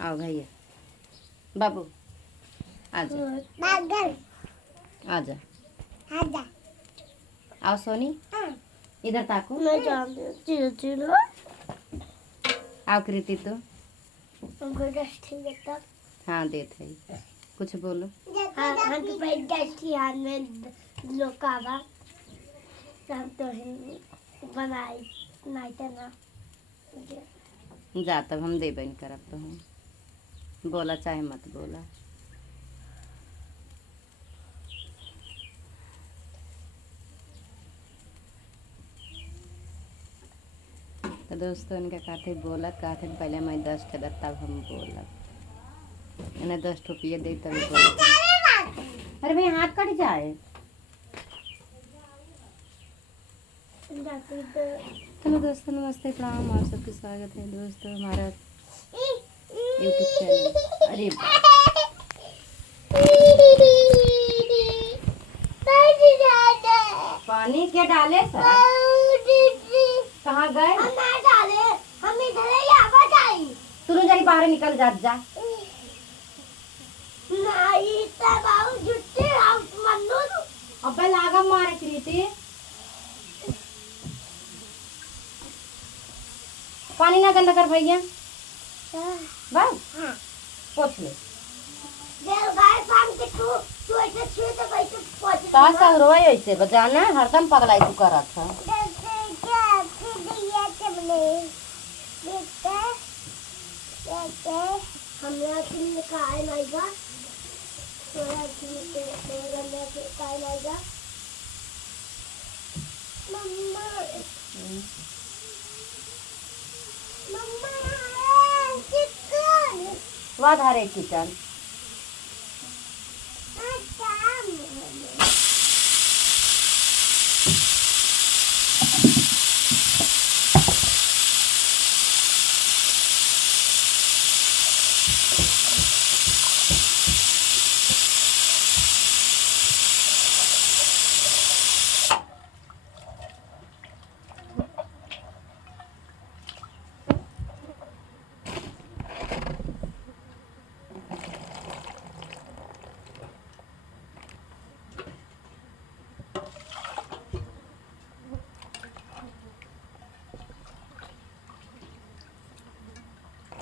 आओ भैया बाबू आजा आजा आजा आओ सोनी इधर ताको मैं जानती हूँ चिलो आओ कृति तो उनको डस्टी देता हाँ देते ही कुछ बोलो हाँ हम तो भाई डस्टी हाथ में लोकावा हम तो बनाई नहीं था ना जा तब हम देबे नहीं करब तो हम बोला चाहे मत बोला। तो दोस्तों इनका कहते बोला कहते पहले मैं 10 के दे तब हम बोला इन्हें 10 रुपये दे तभी बोला। अरे भाई हाथ कट जाए। हेलो दोस्तों नमस्ते प्रणाम आप सबके स्वागत है दोस्तों हमारा यूट्यूब चैनल। अरे पानी क्या डाले सर कहाँ गए हम नहीं डाले हम इधर ही आवाज आई तू जरी बाहर निकल जा नहीं तो बाबू जुट्टी हम मन्नू अबे लागा मारे कृति पानी ना गंदा कर भैया बस हाँ पोछ ले देर गाय शाम के तू ऐसे छुए तो वैसे पोछ का सब रोए ऐसे बजाना हरदम पगलाई तू करत है क्या फिर ये चमने देखते हमरा तुमने काय लाएगा तोरा तुमने तेरा मैं काय लाएगा मम्मा मम्मा चिकन वाह धारे किचन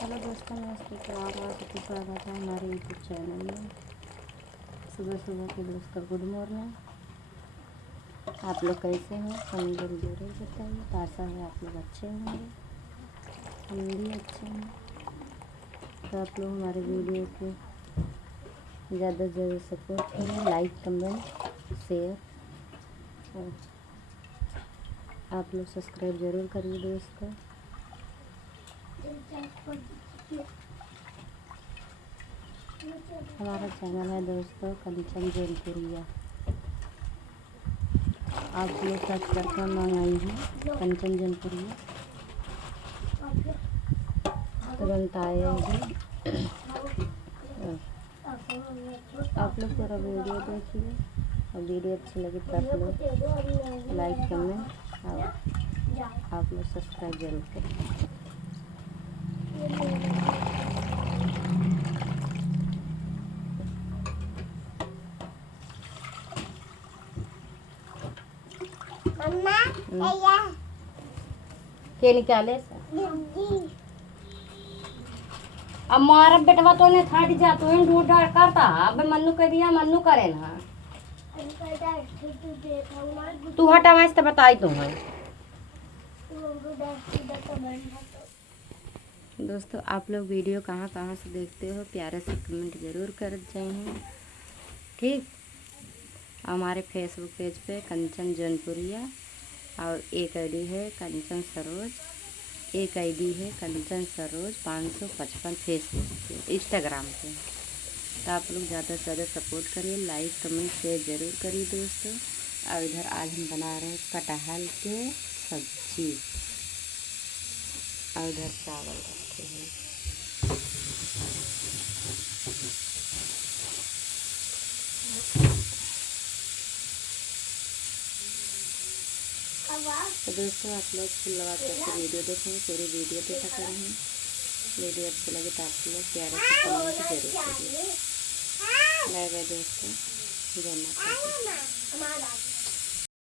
हेलो दोस्तों नमस्ते प्रणाम आप सबका स्वागत है हमारे यूट्यूब चैनल में। सुबह सुबह के दोस्तों गुड मॉर्निंग। आप लोग कैसे हैं कमेंट जरूर बताइए। आशा है आप लोग अच्छे होंगे हम भी अच्छे हैं। तो आप लोग हमारे वीडियो को ज़्यादा से ज़्यादा सपोर्ट करें लाइक कमेंट शेयर और आप लोग सब्सक्राइब ज़रूर करिए दोस्तों। हमारा चैनल है दोस्तों कंचन जौनपुरिया। आप लोग सर्च करके मंगाई हैं कंचन जौनपुरिया तुरंत आएगी। आप लोग पूरा वीडियो देखिए और वीडियो अच्छी लगी तो आप लोग लाइक कमेंट और आप लोग सब्सक्राइब जरूर करें। मम्मा के निकाले अब मारा बेटवा तो ने थट जा तो इन ढूंढ ढाड़ करता अब मन्नू के दिया मन्नू करे ना तू हटा मैं तो बताई तुम्हें। दोस्तों आप लोग वीडियो कहाँ कहाँ से देखते हो प्यारे से कमेंट ज़रूर कर जाइए ठीक। हमारे फेसबुक पेज पे कंचन जौनपुरिया और एक आईडी है कंचन सरोज, एक आईडी है कंचन सरोज 555 फेसबुक पे इंस्टाग्राम पे। तो आप लोग ज़्यादा से ज़्यादा सपोर्ट करिए लाइक कमेंट शेयर ज़रूर करिए दोस्तों। और इधर आज हम बना रहे हैं कटहल के सब्जी और इधर चावल रखे हैं। तो दोस्तों आप लोग फुल लगा करके वीडियो देखें पूरी वीडियो देखा करें। वीडियो अच्छी लगी तो आप लोग प्यारा सा कमेंट जरूर करिए। बाय बाय दोस्तों, जय माता दी।